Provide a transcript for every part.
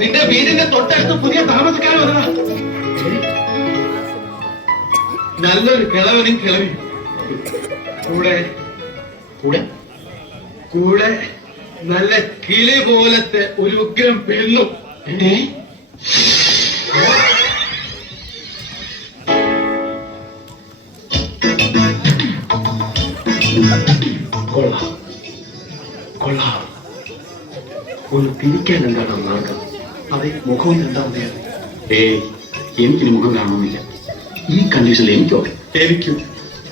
നിന്റെ വീടിന്റെ തൊട്ടടുത്ത് പുതിയ താമസക്കാർ വന്നതാ. നല്ലൊരു കിളവനും കിളവിയും കൂടെ കൂടെ കൂടെ നല്ല കിളി പോലത്തെ ഒരു ഉഗ്രം പെണ്ണും. കൊള്ളാം കൊള്ളാം. ഒന്ന് തിരിക്കാൻ എന്താണ് മാർഗം? അതെ, മുഖം എന്താ? ഏയ്, എനിക്കിനി മുഖം കാണണമെന്നില്ല. ഈ കണ്ടീഷനിൽ എനിക്കും.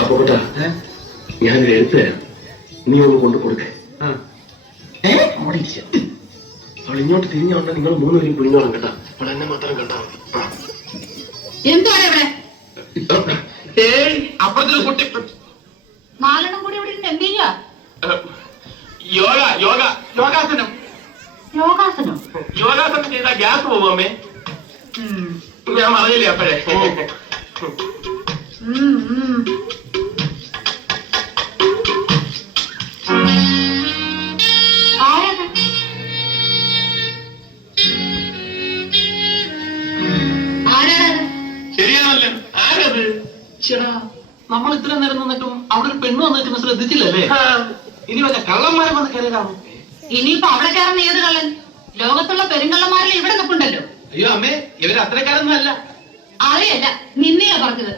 അപ്പൊ കേട്ടാ, ഞാനൊരു എഴുത്ത് തരാം, നീ ഒന്ന് കൊണ്ടു കൊടുക്കേ. അവിടെ ഇരിക്കാം. അവൾ ഇങ്ങോട്ട് തിരിഞ്ഞോണ്ട് നിങ്ങൾ മൂന്നുപേരും കുഞ്ഞോളം കേട്ടാ. അവൾ എന്നെ മാത്രം കണ്ടാ മതി. അപ്പുറത്തൊരു കുട്ടി നാലെണ്ണം കൂടി ഇവിടെ എന്ത് ചെയ്യാ? യോഗാസനം ചെയ്താ ഗ്യാസ് പോകും അമ്മേ. ഞാൻ പറഞ്ഞില്ലേ അപ്പോഴേ. ശരിയാണല്ലോ. ആരത്? ചേടാ, നമ്മൾ ഇത്ര നേരം നിന്നിട്ടും അവിടെ ഒരു പെണ്ണ് വന്നിട്ട് ശ്രദ്ധിച്ചില്ലല്ലേ? ഇനി വല്ല കള്ളന്മാരെ വന്ന് കയറിയതാണോ? ഇനിയിപ്പോ അവിടെ കയറുന്ന ഏത് കള്ളൻ? ലോകത്തുള്ള പെരുങ്കള്ളന്മാരിൽ ഇവിടെ നിൽപ്പുണ്ടല്ലോ. അയ്യോ അമ്മേ, ഇവര് അത്രക്കാരൊന്നും അല്ല. അറിയല്ല, നിന്നെയാ പറഞ്ഞത്.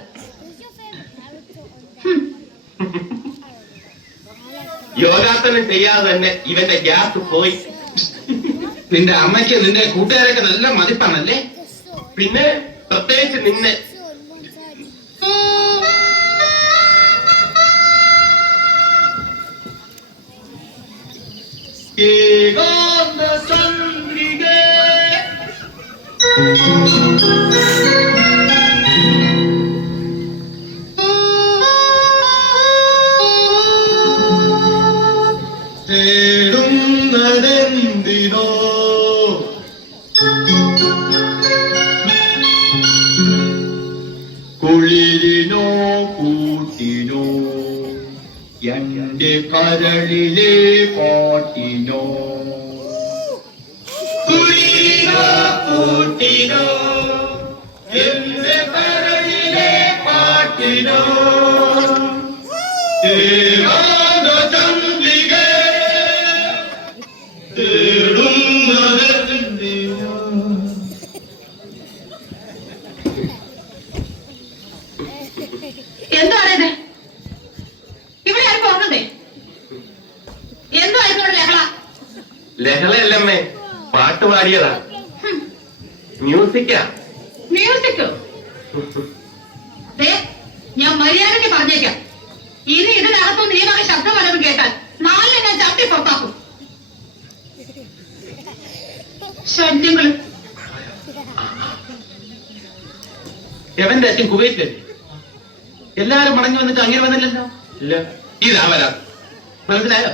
യോഗാസനം ചെയ്യാതെ തന്നെ ഇവന്റെ ഗ്യാസ് പോയി. നിന്റെ അമ്മയ്ക്ക് നിന്റെ കൂട്ടുകാരൊക്കെ നല്ല മതിപ്പാണല്ലേ? പിന്നെ പ്രത്യേകിച്ച് നിന്നെ. തേടുന്നതെന്തിനോ കുളിരിനോ കൂട്ടിനോ എന്റെ കരളിലെ പാട്ടിനോ. കുളിരിനോ കൂട്ടിനോ എന്റെ കരളിലെ പാട്ടിനോ. എന്താണ് ഇത്? ഇവിടെ ആരും പോകുന്നതേ? എന്തായിരുന്നു ലഹള? ലഹളയല്ലമ്മേ, പാട്ട് പാടിയതാ. മ്യൂസിക്കോ? ഞാൻ മര്യാദയ്ക്ക് പറഞ്ഞേക്കാം, ഇനി ഇതിനകത്തുനിന്ന് ഈ വക ശബ്ദം വല്ലതും കേട്ടാൽ നാളെ ഞാൻ ചവിട്ടി പുറത്താക്കും. ശല്യങ്ങൾ. എവന്റെ അച്ഛൻ കുവൈറ്റിലല്ലേ? എല്ലാരും മടങ്ങി വന്നിട്ട് അങ്ങനെ വന്നില്ലല്ലോ. ഇല്ല, ഇതാ വരാം. മനസ്സിലായോ?